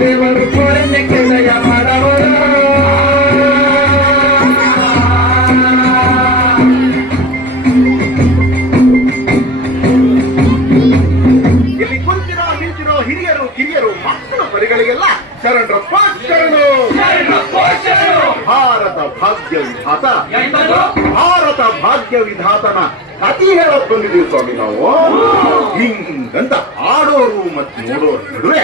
ದೇವರು ಕೋರನೆ ಕೆಳಯ ಮಾಡವರ ಇಲ್ಲಿ ಕುಂತಿರೋ ನಿಂತಿರೋ ಹಿರಿಯರು ಕಿರಿಯರು ಮಕ್ಕಳು ಪರಿಗಳಿಗೆಲ್ಲ ಶರಣರಪ್ಪ ಶರಣು. ಭಾರತ ಭಾಗ್ಯ ವಿಧಾತ, ಭಾರತ ಭಾಗ್ಯ ವಿಧಾತನ ಕತಿ ಹೇಳಕ್ ಬಂದಿದ್ದೀವಿ ಸ್ವಾಮಿ ನಾವು. ಹಿಂಗಂತ ಆಡೋರು ಮತ್ತು ನೋಡೋರು ನಡುವೆ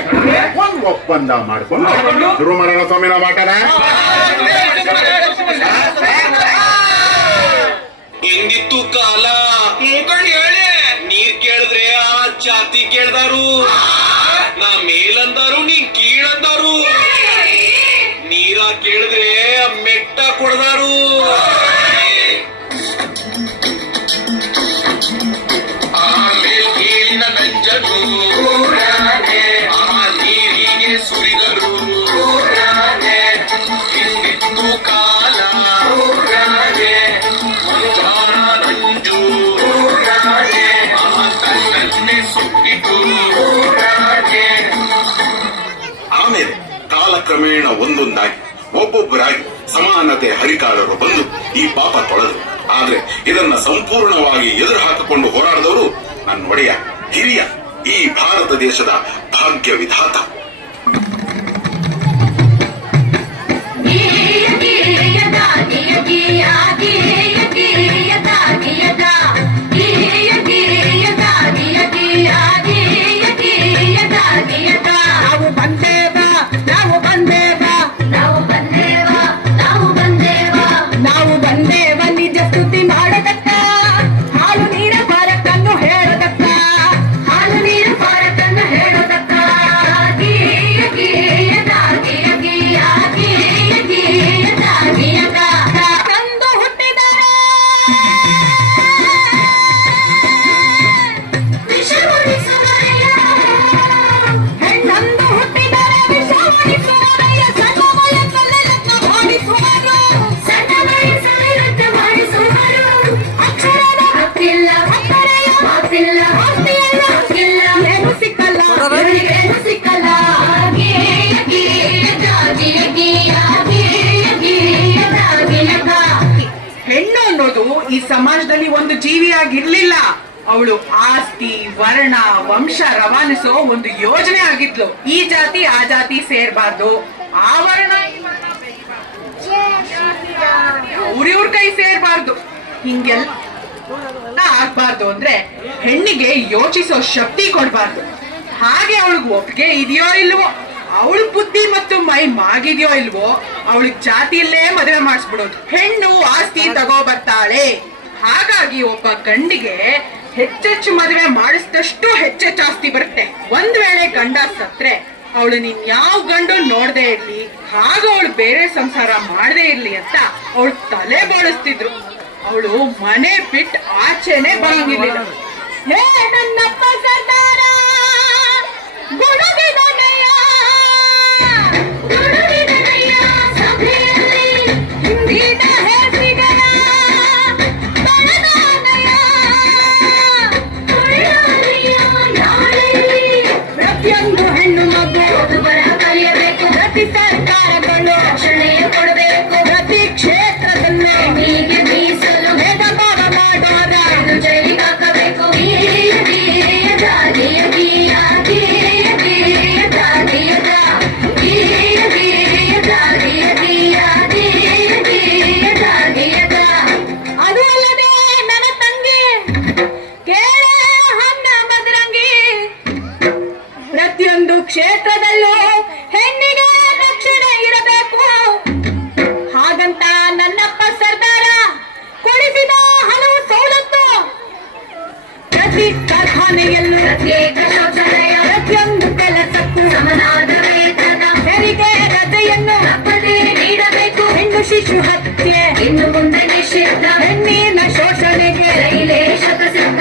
ಒಂದು ಒಪ್ಪಂದ ಮಾಡ್ಕೊಂಡು ಶುರು ಮಾಡೋಣ ಸ್ವಾಮಿ ನಾವು ಆಟನ. ಎಂದಿತ್ತು ಕಾಲ ಹೇಳಿ ನೀರ್ ಕೇಳಿದ್ರೆ ಆ ಜಾತಿ ಕೇಳ್ದಾರು, ನಾ ಮೇಲಂದಾರು ನೀ ಕೀಳಂದಾರು, ನೀರ ಕೇಳಿದ್ರೆ ಮೆಟ್ಟ ಕೊಡದಾರು. ಕೇಳಿನ ನಂಜರು ಆ ನೀರಿಗೆ ಸುರಿದರು. ಎಂದಿತ್ತು ಕಾಲ ನಂಜು ತನ್ನನ್ನೇ ಸುಟ್ಟಿತು. ಆಮೇಲೆ ಕಾಲಕ್ರಮೇಣ ಒಂದೊಂದಾಗಿ ಒಬ್ಬೊಬ್ಬರಾಗಿ ಸಮಾನತೆ ಹರಿಕಾರರು ಬಂದು ಈ ಪಾಪ ತೊಳೆದರು. ಆದ್ರೆ ಇದನ್ನ ಸಂಪೂರ್ಣವಾಗಿ ಎದುರು ಹಾಕಿಕೊಂಡು ಹೋರಾಡಿದವರು ನನ್ನ ಒಡೆಯ ಹಿರಿಯ ಈ ಭಾರತ ದೇಶದ ಭಾಗ್ಯ ವಿಧಾತ. ಹೆಣ್ಣು ಅನ್ನೋದು ಈ ಸಮಾಜದಲ್ಲಿ ಒಂದು ಜೀವಿಯಾಗಿರ್ಲಿಲ್ಲ. ಅವಳು ಆಸ್ತಿ, ವರ್ಣ, ವಂಶ ರವಾನಿಸೋ ಒಂದು ಯೋಜನೆ ಆಗಿದ್ಲು. ಈ ಜಾತಿ ಆ ಜಾತಿ ಸೇರ್ಬಾರ್ದು, ಆ ವರ್ಣ ಅವ್ರಿವ್ರ ಕೈ ಸೇರ್ಬಾರ್ದು, ಹಿಂಗೆಲ್ಲ ಆಗ್ಬಾರ್ದು ಅಂದ್ರೆ ಹೆಣ್ಣಿಗೆ ಯೋಚಿಸೋ ಶಕ್ತಿ ಕೊಡ್ಬಾರ್ದು. ಹಾಗೆ ಅವಳಿಗೆ ಒಪ್ಪಿಗೆ ಇದೆಯೋ ಇಲ್ವೋ, ಅವಳ ಬುದ್ಧಿ ಮತ್ತು ಮೈ ಮಾಗಿದ್ಯೋ ಇಲ್ವೋ, ಅವಳಿಗೆ ಜಾತಿಯಲ್ಲೇ ಮದುವೆ ಮಾಡಿಸ್ಬಿಡೋದು. ಹೆಣ್ಣು ಆಸ್ತಿ ತಗೋ ಬರ್ತಾಳೆ. ಹಾಗಾಗಿ ಒಬ್ಬ ಗಂಡಿಗೆ ಹೆಚ್ಚೆಚ್ಚು ಮದುವೆ ಮಾಡಿಸಿದಷ್ಟು ಹೆಚ್ಚೆಚ್ಚು ಆಸ್ತಿ ಬರುತ್ತೆ. ಒಂದ್ ವೇಳೆ ಗಂಡ ಸತ್ರೆ ಅವಳು ನೀನ್ ಯಾವ ಗಂಡು ನೋಡದೆ ಇರ್ಲಿ, ಹಾಗ ಅವಳು ಬೇರೆ ಸಂಸಾರ ಮಾಡದೇ ಇರ್ಲಿ ಅಂತ ಅವಳು ತಲೆ ಬೋಳಿಸ್ತಿದ್ರು. ಅವಳು ಮನೆ ಬಿಟ್ಟು ಆಚೆನೆ ಬರಂಗಿರ್ಲಿಲ್ಲ. ಹೇ ನನ್ನಪ್ಪ ಸರ್ದಾರ ಗುಡುಗಿದನಯ್ಯ, ಗುಡುಗಿದನಯ್ಯ ಸಭೆಯಲ್ಲಿ ಹಿಂದಿನ ಹೆಸರಿಗರ ಬಡದಾನಯ್ಯ, ತುಳಿದಾನಯ್ಯ ನಾಳೆಯಲ್ಲಿ ಪ್ರತಿಯೊಂದು ಹೆಣ್ಣು ಮಗು ಓದು ಬರಹ ಕಲಿಯಬೇಕು. ಪ್ರತಿ ಸರ್ಕಾರಗಳು ರಕ್ಷಣೆಯ ಕೊಡಬೇಕು. ಪ್ರತಿ ಕ್ಷೇತ್ರದಲ್ಲೂ ಹೆಣ್ಣಿಗೆ ಮೀಸಲು ಭೇದ ಭಾವ ಮಾಡೋರ ಜೈಲಿಗೆ ಹಾಕಬೇಕು. ಅದು ಅಲ್ಲದೆ ನನ್ನ ತಂಗಿ ಕೇಳ ಹನ್ನ ಮದರಂಗಿ, ಪ್ರತಿಯೊಂದು ಕ್ಷೇತ್ರದಲ್ಲೂ ಹೆಣ್ಣಿಗೆ ರಕ್ಷಣೆ ಇರಬೇಕು. ಹಾಗಂತ ನನ್ನಪ್ಪ ಸರ್ದಾರ ಕೊಡಿಸಿದ ಹಲವು ಸವಲತ್ತು. ಪ್ರತಿ ಕಾರ್ಖಾನೆಯಲ್ಲೂ ಪ್ರತ್ಯೇಕ ಶೌಚಾಲಯ, ಪ್ರತಿಯೊಂದು ಕೆಲಸಕ್ಕೂ ಸಮನಾದ ವೇತನ, ಹೆರಿಗೆ ರಜೆಯನ್ನು ತಪ್ಪದೇ ನೀಡಬೇಕು. ಹೆಣ್ಣು ಶಿಶು ಹತ್ಯೆ ಇನ್ನು ಮುಂದೆ ನಿಷಿದ್ಧ. ಹೆಣ್ಣಿನ ಶೋಷಣೆಗೆ ರೈಲೇ ಶತಸಿದ್ಧ.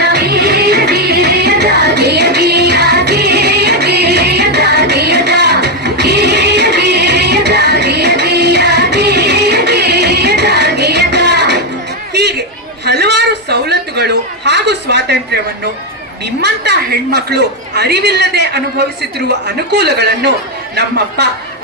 ಹೀಗೆ ಹಲವಾರು ಸವಲತ್ತು ಸ್ವಾತಂತ್ರ್ಯವನ್ನು, ನಿಮ್ಮಂತ ಹೆಣ್ಮಕ್ಳು ಅರಿವಿಲ್ಲದೆ ಅನುಭವಿಸುತ್ತಿರುವ ಅನುಕೂಲಗಳನ್ನು ನಮ್ಮಪ್ಪ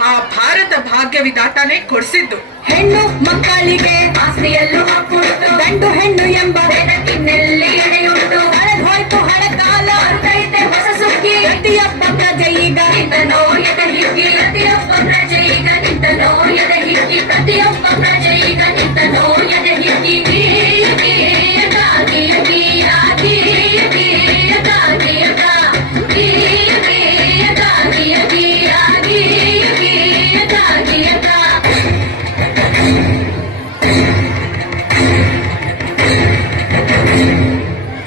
ಆ ಭಾರತ ಭಾಗ್ಯ ವಿಧಾತಾನೇ ಕೊಡಿಸಿದ್ದು. ಹೆಣ್ಣು ಮಕ್ಕಳಿಗೆ ಆಸ್ತಿಯಲ್ಲೂ ಹಕ್ಕುಂಟು, ಗಂಡು ಹೆಣ್ಣು ಎಂಬ ಬೆಳಕಿನಲ್ಲಿ ಎಡೆಯುಂಟು. ಹಳೆದೋಯ್ತು ಹಳೆಕಾಲ, ಅರ್ಥೈತೆ ಹೊಸ ಸುಗ್ಗಿ. ಪ್ರತಿಯೊಬ್ಬ ಪ್ರಜೆ ಈಗ ನಿಂತನೋ ಎದೆ ಹಿಗ್ಗಿ, ಪ್ರತಿಯೊಬ್ಬ ಪ್ರಜೆ ಈಗ ನಿಂತನೋ ಎದೆ ಹಿಗ್ಗಿ, ಪ್ರತಿಯೊಬ್ಬ ಪ್ರಜೆ ಈಗ ನಿಂತನೋ ಎದೆ ಹಿಗ್ಗಿ.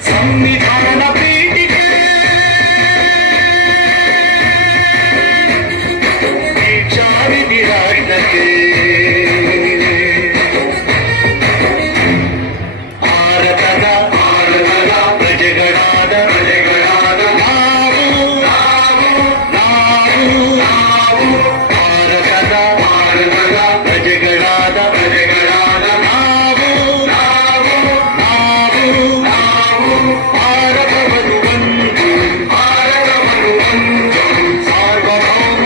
ಸಂವಿಧಾನ ಪೀಠಿಕೆ ದೀಕ್ಷಾವಿಧಿ ರಾಷ್ಟ್ರಕ್ಕೆ ಭಾರತದ ಪ್ರಜೆಗಳಾದ ನಾವು ಭಾರತದ ಪ್ರಜೆಗಳಾದ ಭಾರತವನ್ನು ಒಂದು ಸಾರ್ವಭೌಮ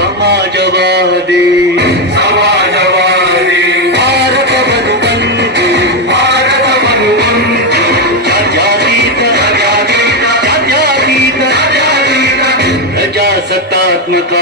ಸಮಾಜವಾದಿ ಭಾರತವನ್ನು ಒಂದು ಜಾತ್ಯತೀತ ಪ್ರಜಾಸತ್ತಾತ್ಮಕ